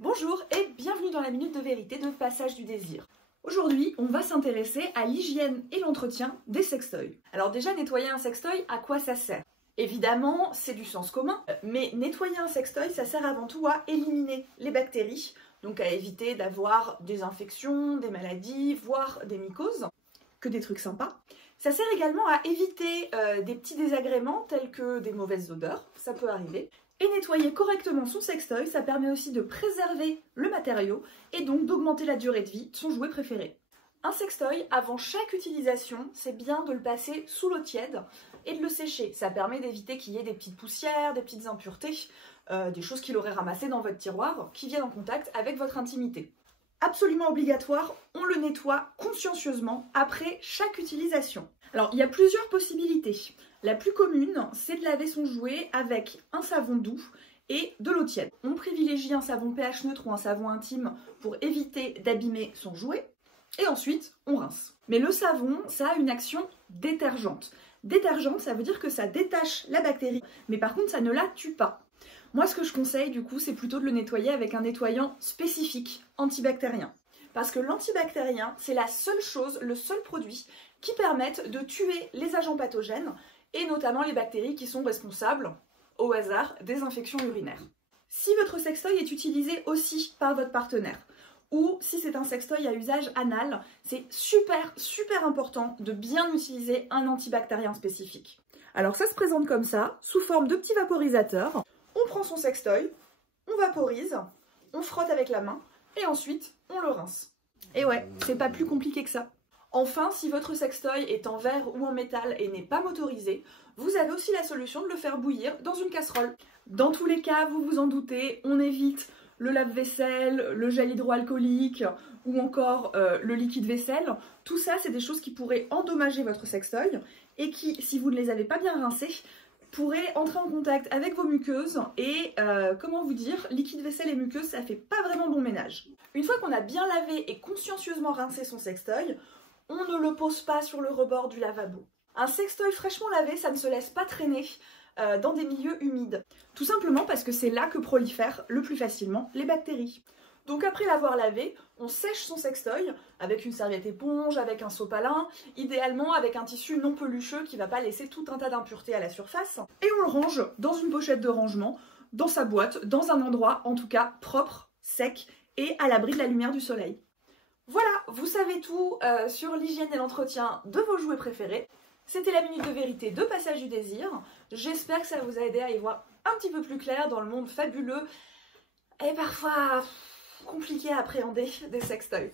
Bonjour et bienvenue dans la Minute de Vérité de Passage du Désir. Aujourd'hui, on va s'intéresser à l'hygiène et l'entretien des sextoys. Alors déjà, nettoyer un sextoy, à quoi ça sert? Évidemment, c'est du sens commun, mais nettoyer un sextoy, ça sert avant tout à éliminer les bactéries, donc à éviter d'avoir des infections, des maladies, voire des mycoses, que des trucs sympas. Ça sert également à éviter des petits désagréments tels que des mauvaises odeurs, ça peut arriver. Et nettoyer correctement son sextoy, ça permet aussi de préserver le matériau et donc d'augmenter la durée de vie de son jouet préféré. Un sextoy, avant chaque utilisation, c'est bien de le passer sous l'eau tiède et de le sécher. Ça permet d'éviter qu'il y ait des petites poussières, des petites impuretés, des choses qu'il aurait ramassées dans votre tiroir qui viennent en contact avec votre intimité. Absolument obligatoire, on le nettoie consciencieusement après chaque utilisation. Alors, il y a plusieurs possibilités. La plus commune, c'est de laver son jouet avec un savon doux et de l'eau tiède. On privilégie un savon pH neutre ou un savon intime pour éviter d'abîmer son jouet. Et ensuite, on rince. Mais le savon, ça a une action détergente. Détergente, ça veut dire que ça détache la bactérie, mais par contre, ça ne la tue pas. Moi, ce que je conseille, du coup, c'est plutôt de le nettoyer avec un nettoyant spécifique, antibactérien. Parce que l'antibactérien, c'est la seule chose, le seul produit qui permette de tuer les agents pathogènes et notamment les bactéries qui sont responsables, au hasard, des infections urinaires. Si votre sextoy est utilisé aussi par votre partenaire, ou si c'est un sextoy à usage anal, c'est super important de bien utiliser un antibactérien spécifique. Alors ça se présente comme ça, sous forme de petits vaporisateurs. On prend son sextoy, on vaporise, on frotte avec la main, et ensuite on le rince. Et ouais, c'est pas plus compliqué que ça. Enfin, si votre sextoy est en verre ou en métal et n'est pas motorisé, vous avez aussi la solution de le faire bouillir dans une casserole. Dans tous les cas, vous vous en doutez, on évite le lave-vaisselle, le gel hydroalcoolique ou encore le liquide vaisselle. Tout ça, c'est des choses qui pourraient endommager votre sextoy et qui, si vous ne les avez pas bien rincés, pourraient entrer en contact avec vos muqueuses et, comment vous dire, liquide vaisselle et muqueuse, ça fait pas vraiment bon ménage. Une fois qu'on a bien lavé et consciencieusement rincé son sextoy, on ne le pose pas sur le rebord du lavabo. Un sextoy fraîchement lavé, ça ne se laisse pas traîner dans des milieux humides. Tout simplement parce que c'est là que prolifèrent le plus facilement les bactéries. Donc après l'avoir lavé, on sèche son sextoy avec une serviette éponge, avec un sopalin, idéalement avec un tissu non pelucheux qui ne va pas laisser tout un tas d'impuretés à la surface. Et on le range dans une pochette de rangement, dans sa boîte, dans un endroit en tout cas propre, sec et à l'abri de la lumière du soleil. Voilà, vous savez tout sur l'hygiène et l'entretien de vos jouets préférés. C'était la Minute de Vérité de Passage du Désir. J'espère que ça vous a aidé à y voir un petit peu plus clair dans le monde fabuleux et parfois compliqué à appréhender des sextoys.